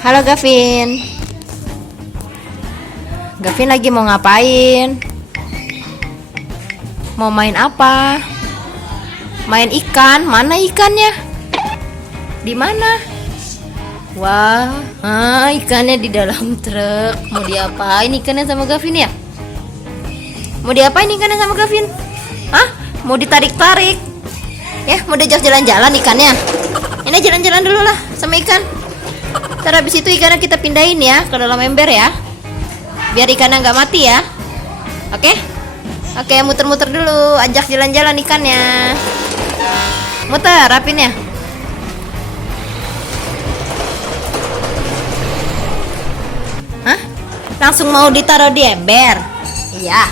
Halo Gavin. Gavin lagi mau ngapain? Mau main apa? Main ikan? Mana ikannya? Di mana? Wah, ikannya di dalam truk. Mau diapain ikannya sama Gavin ya? Mau diapain ikannya sama Gavin? Hah? Mau ditarik-tarik? Ya, mau diajak jalan-jalan ikannya. Ini jalan-jalan dulu lah sama ikan. Ntar habis itu ikannya kita pindahin ya ke dalam ember ya, biar ikannya nggak mati ya. Oke? Oke, muter-muter dulu, ajak jalan-jalan ikannya. Muter, rapin ya. Hah? Langsung mau ditaruh di ember? Iya.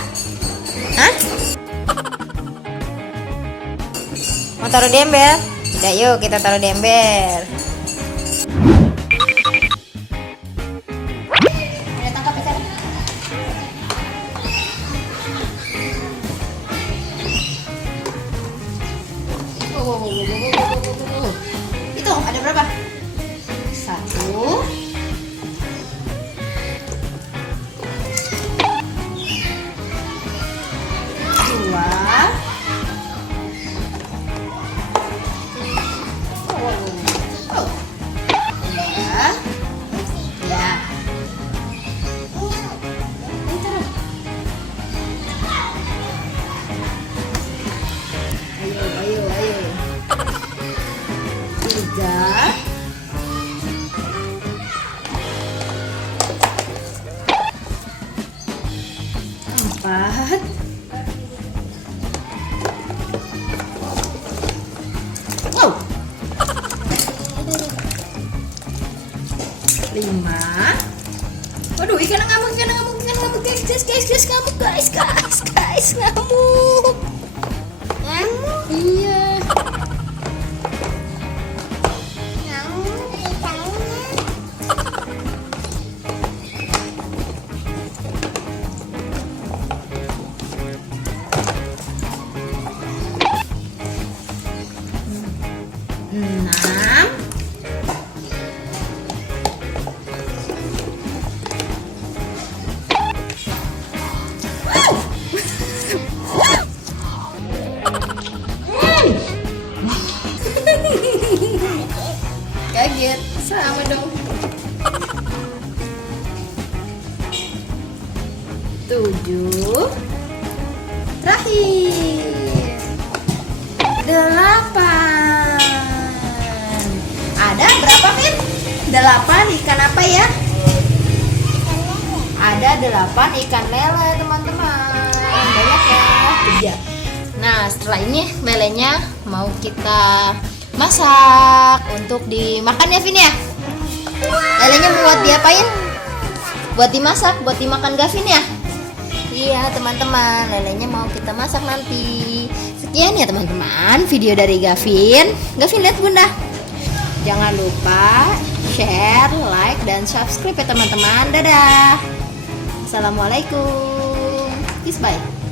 Hah? Mau taruh di ember? Udah, yuk kita taruh di ember. Ayo tangkap ikan. Itu ada berapa? 1, 2, 3. Ya. Ayo. 3. 4. 5. Waduh, ikan ngamuk guys, ngamuk guys, ngamuk. Iya. Enam. Kaget, sama dong. 7. Terakhir. 8. Ada berapa, Fit? 8 ikan apa ya? Ada 8 ikan lele, teman-teman. Banyak ya. 3. Nah, setelah ini lelenya mau kita masak untuk dimakan ya, Vin ya. Lelenya buat diapain? Buat dimasak, buat dimakan Gavin ya. Iya teman-teman, lelenya mau kita masak nanti. Sekian ya teman-teman video dari Gavin. Gavin lihat bunda. Jangan lupa share, like, dan subscribe ya teman-teman. Dadah. Assalamualaikum. Peace, bye.